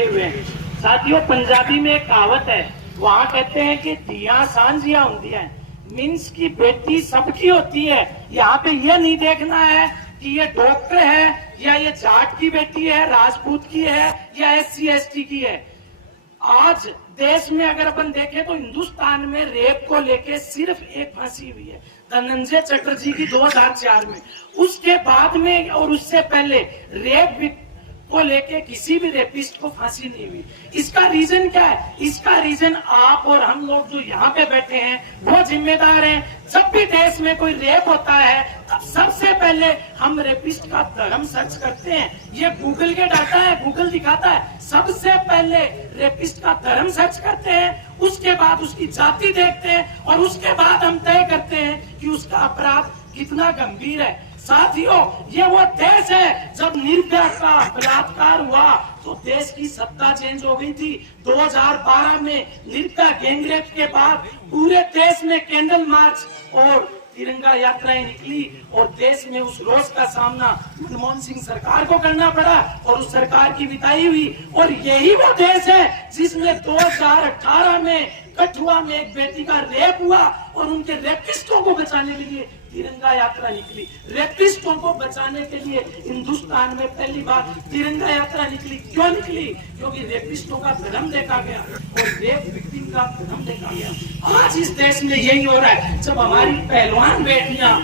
हुए हैं। साथियों, पंजाबी में एक कहावत है, वहाँ कहते हैं कि दिया सांझिया होंदिया मीन्स की बेटी सबकी होती है। यहाँ पे यह नहीं देखना है कि ये डॉक्टर है या ये जाट की बेटी है, राजपूत की है या SC ST की है। आज देश में अगर अपन देखें तो हिंदुस्तान में रेप को लेके सिर्फ एक फांसी हुई है, धनंजय चटर्जी की 2004 में। उसके बाद में और उससे पहले रेप को लेके किसी भी रेपिस्ट को फांसी नहीं हुई। इसका रीजन क्या है? इसका रीजन आप और हम लोग जो यहाँ पे बैठे हैं वो जिम्मेदार हैं। जब भी देश में कोई रेप होता है तब सबसे पहले हम रेपिस्ट का धर्म सर्च करते हैं। ये गूगल के डाटा है, गूगल दिखाता है। सबसे पहले रेपिस्ट का धर्म सर्च करते हैं, उसके बाद उसकी जाति देखते हैं और उसके बाद हम तय करते हैं कि उसका अपराध कितना गंभीर है। साथियों, ये वो देश है जब निर्भया का बलात्कार हुआ तो देश की सत्ता चेंज हो गई थी। 2012 में निर्भया गैंगरेप के बाद पूरे देश में कैंडल मार्च और तिरंगा यात्राएं निकली और देश में उस रोष का सामना मनमोहन सिंह सरकार को करना पड़ा और उस सरकार की विदाई हुई। और यही वो देश है जिसमें 2018 में कठुआ में एक बेटी का रेप हुआ और उनके रेपिस्टों को बचाने के लिए तिरंगा यात्रा निकली। रेपिस्टों को बचाने के लिए हिंदुस्तान में पहली बार तिरंगा यात्रा निकली। क्यों निकली? क्योंकि रेपिस्टों का धर्म देखा गया और रेप विक्टिम का धर्म देखा गया। आज इस देश में यही हो रहा है। जब हमारी पहलवान बेटियां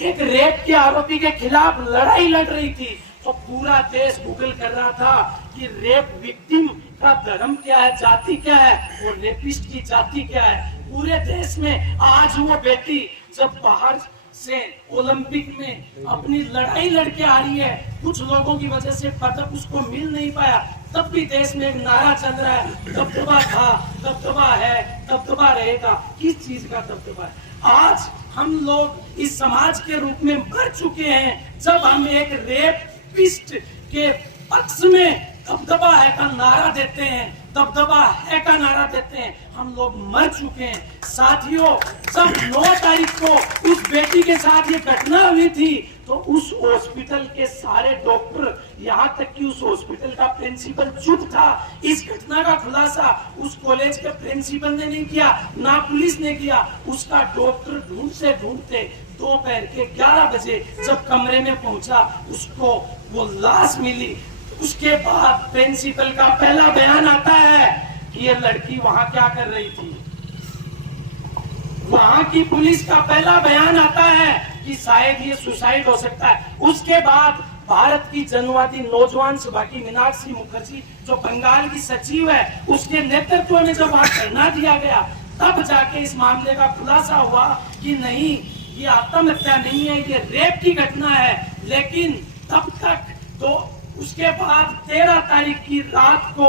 एक रेप के आरोपी के खिलाफ लड़ाई लड़ रही थी तो पूरा देश गूगल कर रहा था कि रेप विक्टिम का धर्म क्या है, जाति क्या है और रेपिस्ट की जाति क्या है। पूरे देश में आज वो बेटी जब बाहर से ओलंपिक में अपनी लड़ाई लड़के आ रही है, कुछ लोगों की वजह से पदक उसको मिल नहीं पाया, तब भी देश में एक नारा चल रहा है, दबदबा था, दबदबा है, दबदबा रहेगा। किस चीज का दबदबा है? आज हम लोग इस समाज के रूप में मर चुके हैं जब हम एक रेपिस्ट के पक्ष में दबदबा है का नारा देते हैं, दबदबा है का नारा देते हैं। हम लोग मर चुके हैं। साथियों, जब 9 तारीख को उस बेटी के साथ ये घटना हुई थी तो उस हॉस्पिटल के सारे डॉक्टर, यहाँ तक कि उस हॉस्पिटल का प्रिंसिपल चुप था। इस घटना का खुलासा उस कॉलेज के प्रिंसिपल ने नहीं किया, ना पुलिस ने किया। उसका डॉक्टर ढूंढते दोपहर के 11 बजे जब कमरे में पहुंचा, उसको वो लाश मिली। उसके बाद प्रिंसिपल का पहला बयान आता है कि ये लड़की वहां क्या कर रही थी। वहां की पुलिस का पहला बयान आता है कि शायद ये सुसाइड हो सकता है। उसके बाद भारत की जनवादी नौजवान सभा की मीनाक्षी मुखर्जी, जो बंगाल की सचिव है, उसके नेतृत्व में जब वहां धरना दिया गया तब जाके इस मामले का खुलासा हुआ कि नहीं, ये आत्महत्या नहीं है, ये रेप की घटना है। लेकिन तब तक तो उसके बाद 13 तारीख की रात को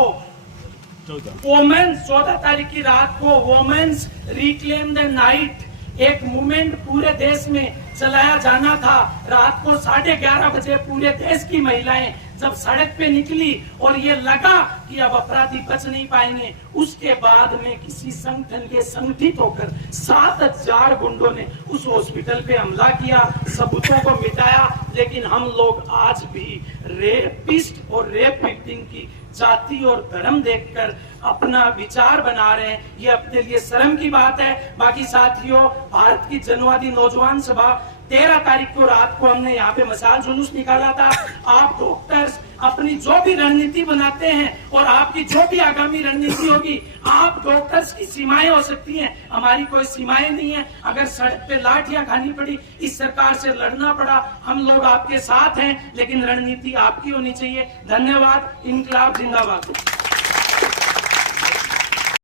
14 तारीख की रात को वोमेन्स रिक्लेम द नाइट एक मूवमेंट पूरे देश में चलाया जाना था। रात को 11:30 बजे पूरे देश की महिलाएं जब सड़क पे निकली और ये लगा कि अब अपराधी बच नहीं पाएंगे, उसके बाद में किसी संगठन के संगठित होकर 7000 गुंडों ने उस हॉस्पिटल पे हमला किया, सबूतों को मिटाया। लेकिन हम लोग आज भी रेपिस्ट और रेप विक्टिम की जाति और धर्म देखकर अपना विचार बना रहे हैं। ये अपने लिए शर्म की बात है। बाकी साथियों, भारत की जनवादी नौजवान सभा 13 तारीख को रात को हमने यहाँ पे मशाल जुलूस निकाला था। आप डॉक्टर्स अपनी जो भी रणनीति बनाते हैं और आपकी जो भी आगामी रणनीति होगी, आप डॉक्टर्स की सीमाएं हो सकती हैं, हमारी कोई सीमाएं नहीं है। अगर सड़क पे लाठियां खानी पड़ी, इस सरकार से लड़ना पड़ा, हम लोग आपके साथ हैं, लेकिन रणनीति आपकी होनी चाहिए। धन्यवाद। इनकलाब जिंदाबाद।